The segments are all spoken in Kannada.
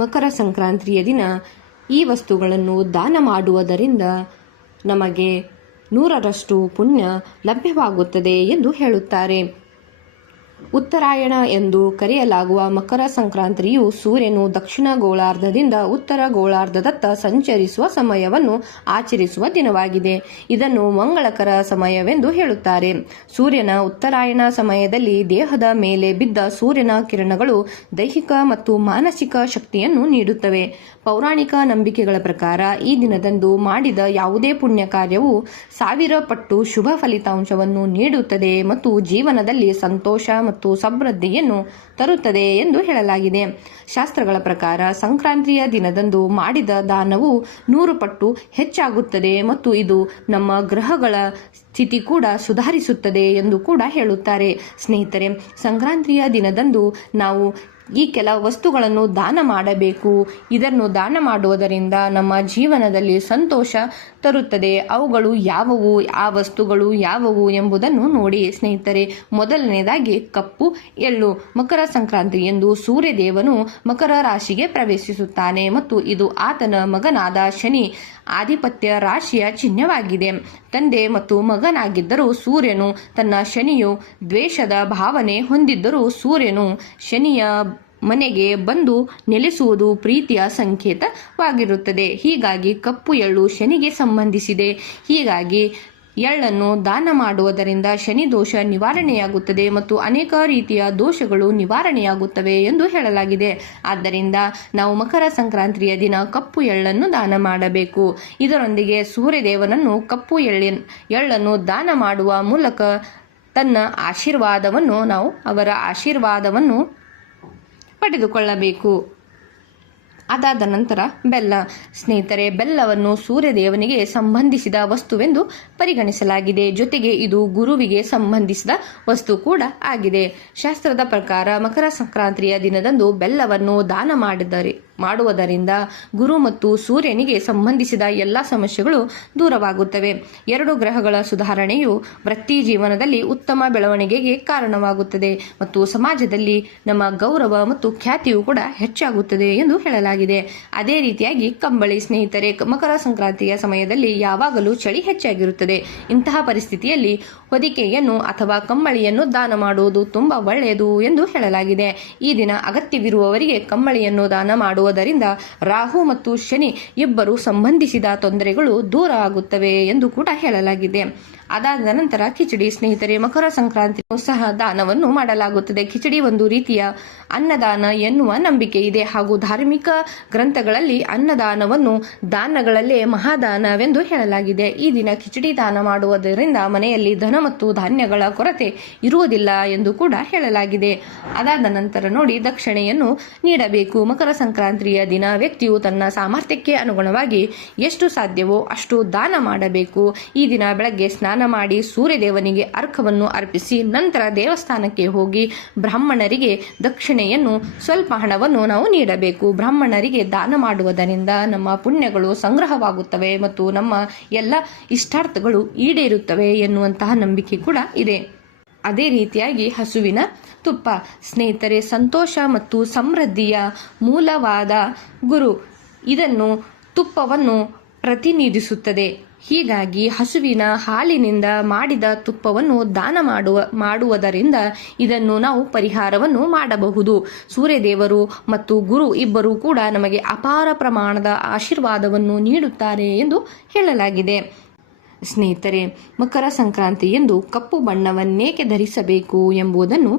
ಮಕರ ಸಂಕ್ರಾಂತಿಯ ದಿನ ಈ ವಸ್ತುಗಳನ್ನು ದಾನ ಮಾಡುವುದರಿಂದ ನಮಗೆ 100ರಷ್ಟು ಪುಣ್ಯ ಲಭ್ಯವಾಗುತ್ತದೆ ಎಂದು ಹೇಳುತ್ತಾರೆ. ಉತ್ತರಾಯಣ ಎಂದು ಕರೆಯಲಾಗುವ ಮಕರ ಸಂಕ್ರಾಂತಿಯು ಸೂರ್ಯನು ದಕ್ಷಿಣ ಗೋಳಾರ್ಧದಿಂದ ಉತ್ತರ ಗೋಳಾರ್ಧದತ್ತ ಸಂಚರಿಸುವ ಸಮಯವನ್ನು ಆಚರಿಸುವ ದಿನವಾಗಿದೆ. ಇದನ್ನು ಮಂಗಳಕರ ಸಮಯವೆಂದು ಹೇಳುತ್ತಾರೆ. ಸೂರ್ಯನ ಉತ್ತರಾಯಣ ಸಮಯದಲ್ಲಿ ದೇಹದ ಮೇಲೆ ಬಿದ್ದ ಸೂರ್ಯನ ಕಿರಣಗಳು ದೈಹಿಕ ಮತ್ತು ಮಾನಸಿಕ ಶಕ್ತಿಯನ್ನು ನೀಡುತ್ತವೆ. ಪೌರಾಣಿಕ ನಂಬಿಕೆಗಳ ಪ್ರಕಾರ ಈ ದಿನದಂದು ಮಾಡಿದ ಯಾವುದೇ ಪುಣ್ಯ ಕಾರ್ಯವು 1000 ಪಟ್ಟು ಶುಭ ಫಲಿತಾಂಶವನ್ನು ನೀಡುತ್ತದೆ ಮತ್ತು ಜೀವನದಲ್ಲಿ ಸಂತೋಷ ಮತ್ತು ಸಮೃದ್ಧಿಯನ್ನು ತರುತ್ತದೆ ಎಂದು ಹೇಳಲಾಗಿದೆ. ಶಾಸ್ತ್ರಗಳ ಪ್ರಕಾರ ಸಂಕ್ರಾಂತಿಯ ದಿನದಂದು ಮಾಡಿದ ದಾನವು 100 ಪಟ್ಟು ಹೆಚ್ಚಾಗುತ್ತದೆ ಮತ್ತು ಇದು ನಮ್ಮ ಗ್ರಹಗಳ ಸ್ಥಿತಿ ಕೂಡ ಸುಧಾರಿಸುತ್ತದೆ ಎಂದು ಕೂಡ ಹೇಳುತ್ತಾರೆ. ಸ್ನೇಹಿತರೆ, ಸಂಕ್ರಾಂತಿಯ ದಿನದಂದು ನಾವು ಈ ಕೆಲ ವಸ್ತುಗಳನ್ನು ದಾನ ಮಾಡಬೇಕು. ಇದನ್ನು ದಾನ ಮಾಡುವುದರಿಂದ ನಮ್ಮ ಜೀವನದಲ್ಲಿ ಸಂತೋಷ ತರುತ್ತದೆ. ಅವುಗಳು ಯಾವುವು, ಆ ವಸ್ತುಗಳು ಯಾವುವು ಎಂಬುದನ್ನು ನೋಡಿ. ಸ್ನೇಹಿತರೆ, ಮೊದಲನೇದಾಗಿ ಕಪ್ಪು ಎಳ್ಳು. ಮಕರ ಸಂಕ್ರಾಂತಿ ಎಂದು ಸೂರ್ಯದೇವನು ಮಕರ ರಾಶಿಗೆ ಪ್ರವೇಶಿಸುತ್ತಾನೆ ಮತ್ತು ಇದು ಆತನ ಮಗನಾದ ಶನಿ ಆಧಿಪತ್ಯ ರಾಶಿಯ ಚಿಹ್ನವಾಗಿದೆ. ತಂದೆ ಮತ್ತು ಮಗನಾಗಿದ್ದರೂ ಸೂರ್ಯನು ತನ್ನ ಶನಿಯು ದ್ವೇಷದ ಭಾವನೆ ಹೊಂದಿದ್ದರೂ ಸೂರ್ಯನು ಶನಿಯ ಮನೆಗೆ ಬಂದು ನೆಲೆಸುವುದು ಪ್ರೀತಿಯ ಸಂಕೇತವಾಗಿರುತ್ತದೆ. ಹೀಗಾಗಿ ಕಪ್ಪು ಎಳ್ಳು ಶನಿಗೆ ಸಂಬಂಧಿಸಿದೆ. ಹೀಗಾಗಿ ಎಳ್ಳನ್ನು ದಾನ ಮಾಡುವುದರಿಂದ ಶನಿ ದೋಷ ನಿವಾರಣೆಯಾಗುತ್ತದೆ ಮತ್ತು ಅನೇಕ ರೀತಿಯ ದೋಷಗಳು ನಿವಾರಣೆಯಾಗುತ್ತವೆ ಎಂದು ಹೇಳಲಾಗಿದೆ. ಆದ್ದರಿಂದ ನಾವು ಮಕರ ಸಂಕ್ರಾಂತಿಯ ದಿನ ಕಪ್ಪು ಎಳ್ಳನ್ನು ದಾನ ಮಾಡಬೇಕು. ಇದರೊಂದಿಗೆ ಸೂರ್ಯದೇವನನ್ನು ಕಪ್ಪು ಎಳ್ಳನ್ನು ದಾನ ಮಾಡುವ ಮೂಲಕ ತನ್ನ ಆಶೀರ್ವಾದವನ್ನು ಅವರ ಆಶೀರ್ವಾದವನ್ನು ಪಡೆದುಕೊಳ್ಳಬೇಕು. ಅದಾದ ನಂತರ ಬೆಲ್ಲ. ಸ್ನೇಹಿತರೆ, ಬೆಲ್ಲವನ್ನು ಸೂರ್ಯದೇವನಿಗೆ ಸಂಬಂಧಿಸಿದ ವಸ್ತುವೆಂದು ಪರಿಗಣಿಸಲಾಗಿದೆ. ಜೊತೆಗೆ ಇದು ಗುರುವಿಗೆ ಸಂಬಂಧಿಸಿದ ವಸ್ತು ಕೂಡ ಆಗಿದೆ. ಶಾಸ್ತ್ರದ ಪ್ರಕಾರ ಮಕರ ಸಂಕ್ರಾಂತಿಯ ದಿನದಂದು ಬೆಲ್ಲವನ್ನು ದಾನ ಮಾಡುವುದರಿಂದ ಗುರು ಮತ್ತು ಸೂರ್ಯನಿಗೆ ಸಂಬಂಧಿಸಿದ ಎಲ್ಲ ಸಮಸ್ಯೆಗಳು ದೂರವಾಗುತ್ತವೆ. 2 ಗ್ರಹಗಳ ಸುಧಾರಣೆಯು ವೃತ್ತಿ ಜೀವನದಲ್ಲಿ ಉತ್ತಮ ಬೆಳವಣಿಗೆಗೆ ಕಾರಣವಾಗುತ್ತದೆ ಮತ್ತು ಸಮಾಜದಲ್ಲಿ ನಮ್ಮ ಗೌರವ ಮತ್ತು ಖ್ಯಾತಿಯು ಕೂಡ ಹೆಚ್ಚಾಗುತ್ತದೆ ಎಂದು ಹೇಳಲಾಗಿದೆ. ಅದೇ ರೀತಿಯಾಗಿ ಕಂಬಳಿ. ಸ್ನೇಹಿತರೆ, ಮಕರ ಸಂಕ್ರಾಂತಿಯ ಸಮಯದಲ್ಲಿ ಯಾವಾಗಲೂ ಚಳಿ ಹೆಚ್ಚಾಗಿರುತ್ತದೆ. ಇಂತಹ ಪರಿಸ್ಥಿತಿಯಲ್ಲಿ ಹೊದಿಕೆಯನ್ನು ಅಥವಾ ಕಂಬಳಿಯನ್ನು ದಾನ ಮಾಡುವುದು ತುಂಬಾ ಒಳ್ಳೆಯದು ಎಂದು ಹೇಳಲಾಗಿದೆ. ಈ ದಿನ ಅಗತ್ಯವಿರುವವರಿಗೆ ಕಂಬಳಿಯನ್ನು ದಾನ ಮಾಡುವುದರಿಂದ ರಾಹು ಮತ್ತು ಶನಿ ಇಬ್ಬರು ಸಂಬಂಧಿಸಿದ ತೊಂದರೆಗಳು ದೂರ ಆಗುತ್ತವೆ ಎಂದು ಕೂಡ ಹೇಳಲಾಗಿದೆ. ಅದಾದ ನಂತರ ಕಿಚಡಿ. ಸ್ನೇಹಿತರೆ, ಮಕರ ಸಂಕ್ರಾಂತಿ ಸಹ ದಾನವನ್ನು ಮಾಡಲಾಗುತ್ತದೆ. ಕಿಚಡಿ ಒಂದು ರೀತಿಯ ಅನ್ನದಾನ ಎನ್ನುವ ನಂಬಿಕೆ ಇದೆ ಹಾಗೂ ಧಾರ್ಮಿಕ ಗ್ರಂಥಗಳಲ್ಲಿ ಅನ್ನದಾನವನ್ನು ದಾನಗಳಲ್ಲೇ ಮಹಾದಾನವೆಂದು ಹೇಳಲಾಗಿದೆ. ಈ ದಿನ ಕಿಚಡಿ ದಾನ ಮಾಡುವುದರಿಂದ ಮನೆಯಲ್ಲಿ ಧನ ಮತ್ತು ಧಾನ್ಯಗಳ ಕೊರತೆ ಇರುವುದಿಲ್ಲ ಎಂದು ಕೂಡ ಹೇಳಲಾಗಿದೆ. ಅದಾದ ನಂತರ ನೋಡಿ, ದಕ್ಷಿಣೆಯನ್ನು ನೀಡಬೇಕು. ಮಕರ ಸಂಕ್ರಾಂತಿಯ ದಿನ ವ್ಯಕ್ತಿಯು ತನ್ನ ಸಾಮರ್ಥ್ಯಕ್ಕೆ ಅನುಗುಣವಾಗಿ ಎಷ್ಟು ಸಾಧ್ಯವೋ ಅಷ್ಟು ದಾನ ಮಾಡಬೇಕು. ಈ ದಿನ ಬೆಳಗ್ಗೆ ಸ್ನಾನ ಮಾಡಿ ಸೂರ್ಯದೇವನಿಗೆ ಅರ್ಘ್ಯವನ್ನು ಅರ್ಪಿಸಿ ನಂತರ ದೇವಸ್ಥಾನಕ್ಕೆ ಹೋಗಿ ಬ್ರಾಹ್ಮಣರಿಗೆ ದಕ್ಷಿಣೆಯನ್ನು ಸ್ವಲ್ಪ ಹಣವನ್ನು ನಾವು ನೀಡಬೇಕು. ಬ್ರಾಹ್ಮಣರಿಗೆ ದಾನ ಮಾಡುವುದರಿಂದ ನಮ್ಮ ಪುಣ್ಯಗಳು ಸಂಗ್ರಹವಾಗುತ್ತವೆ ಮತ್ತು ನಮ್ಮ ಎಲ್ಲ ಇಷ್ಟಾರ್ಥಗಳು ಈಡೇರುತ್ತವೆ ಎನ್ನುವಂತಹ ನಂಬಿಕೆ ಕೂಡ ಇದೆ. ಅದೇ ರೀತಿಯಾಗಿ ಹಸುವಿನ ತುಪ್ಪ. ಸ್ನೇಹಿತರೆ, ಸಂತೋಷ ಮತ್ತು ಸಮೃದ್ಧಿಯ ಮೂಲವಾದ ಗುರು ಇದನ್ನು ತುಪ್ಪವನ್ನು ಪ್ರತಿನಿಧಿಸುತ್ತದೆ. ಹೀಗಾಗಿ ಹಸುವಿನ ಹಾಲಿನಿಂದ ಮಾಡಿದ ತುಪ್ಪವನ್ನು ದಾನ ಮಾಡುವುದರಿಂದ ಇದನ್ನು ನಾವು ಪರಿಹಾರವನ್ನು ಮಾಡಬಹುದು. ಸೂರ್ಯದೇವರು ಮತ್ತು ಗುರು ಇಬ್ಬರೂ ಕೂಡ ನಮಗೆ ಅಪಾರ ಪ್ರಮಾಣದ ಆಶೀರ್ವಾದವನ್ನು ನೀಡುತ್ತಾರೆ ಎಂದು ಹೇಳಲಾಗಿದೆ. ಸ್ನೇಹಿತರೆ, ಮಕರ ಸಂಕ್ರಾಂತಿ ಎಂದು ಕಪ್ಪು ಬಣ್ಣವನ್ನೇಕೆ ಧರಿಸಬೇಕು ಎಂಬುದನ್ನು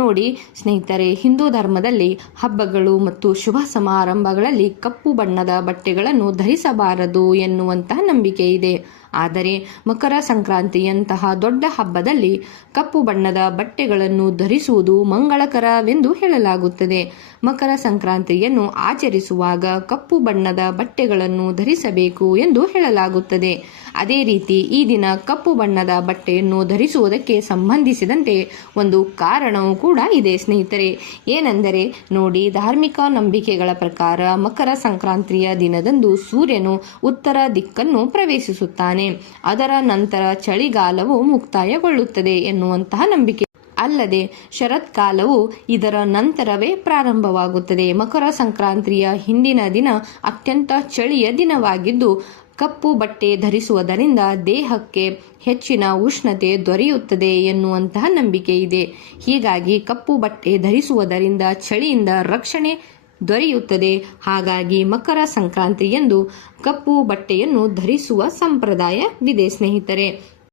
ನೋಡಿ. ಸ್ನೇಹಿತರೆ, ಹಿಂದೂ ಧರ್ಮದಲ್ಲಿ ಹಬ್ಬಗಳು ಮತ್ತು ಶುಭ ಸಮಾರಂಭಗಳಲ್ಲಿ ಕಪ್ಪು ಬಣ್ಣದ ಬಟ್ಟೆಗಳನ್ನು ಧರಿಸಬಾರದು ಎನ್ನುವಂತಹ ನಂಬಿಕೆ ಇದೆ. ಆದರೆ ಮಕರ ಸಂಕ್ರಾಂತಿಯಂತಹ ದೊಡ್ಡ ಹಬ್ಬದಲ್ಲಿ ಕಪ್ಪು ಬಣ್ಣದ ಬಟ್ಟೆಗಳನ್ನು ಧರಿಸುವುದು ಮಂಗಳಕರವೆಂದು ಹೇಳಲಾಗುತ್ತದೆ. ಮಕರ ಸಂಕ್ರಾಂತಿಯನ್ನು ಆಚರಿಸುವಾಗ ಕಪ್ಪು ಬಣ್ಣದ ಬಟ್ಟೆಗಳನ್ನು ಧರಿಸಬೇಕು ಎಂದು ಹೇಳಲಾಗುತ್ತದೆ. ಅದೇ ರೀತಿ ಈ ದಿನ ಕಪ್ಪು ಬಣ್ಣದ ಬಟ್ಟೆಯನ್ನು ಧರಿಸುವುದಕ್ಕೆ ಸಂಬಂಧಿಸಿದಂತೆ ಒಂದು ಕಾರಣವೂ ಕೂಡ ಇದೆ. ಸ್ನೇಹಿತರೆ, ಏನೆಂದರೆ ನೋಡಿ, ಧಾರ್ಮಿಕ ನಂಬಿಕೆಗಳ ಪ್ರಕಾರ ಮಕರ ಸಂಕ್ರಾಂತಿಯ ದಿನದಂದು ಸೂರ್ಯನು ಉತ್ತರ ದಿಕ್ಕನ್ನು ಪ್ರವೇಶಿಸುತ್ತಾನೆ. ಅದರ ನಂತರ ಚಳಿಗಾಲವು ಮುಕ್ತಾಯಗೊಳ್ಳುತ್ತದೆ ಎನ್ನುವಂತಹ ನಂಬಿಕೆ. ಅಲ್ಲದೆ ಶರತ್ಕಾಲವು ಇದರ ನಂತರವೇ ಪ್ರಾರಂಭವಾಗುತ್ತದೆ. ಮಕರ ಸಂಕ್ರಾಂತಿಯ ಹಿಂದಿನ ದಿನ ಅತ್ಯಂತ ಚಳಿಯ ದಿನವಾಗಿದ್ದು ಕಪ್ಪು ಬಟ್ಟೆ ಧರಿಸುವುದರಿಂದ ದೇಹಕ್ಕೆ ಹೆಚ್ಚಿನ ಉಷ್ಣತೆ ದೊರೆಯುತ್ತದೆ ಎನ್ನುವಂತಹ ನಂಬಿಕೆ ಇದೆ. ಹೀಗಾಗಿ ಕಪ್ಪು ಬಟ್ಟೆ ಧರಿಸುವುದರಿಂದ ಚಳಿಯಿಂದ ರಕ್ಷಣೆ ದೊರೆಯುತ್ತದೆ. ಹಾಗಾಗಿ ಮಕರ ಸಂಕ್ರಾಂತಿಯಂದು ಕಪ್ಪು ಬಟ್ಟೆಯನ್ನು ಧರಿಸುವ ಸಂಪ್ರದಾಯವಿದೆ ಸ್ನೇಹಿತರೆ.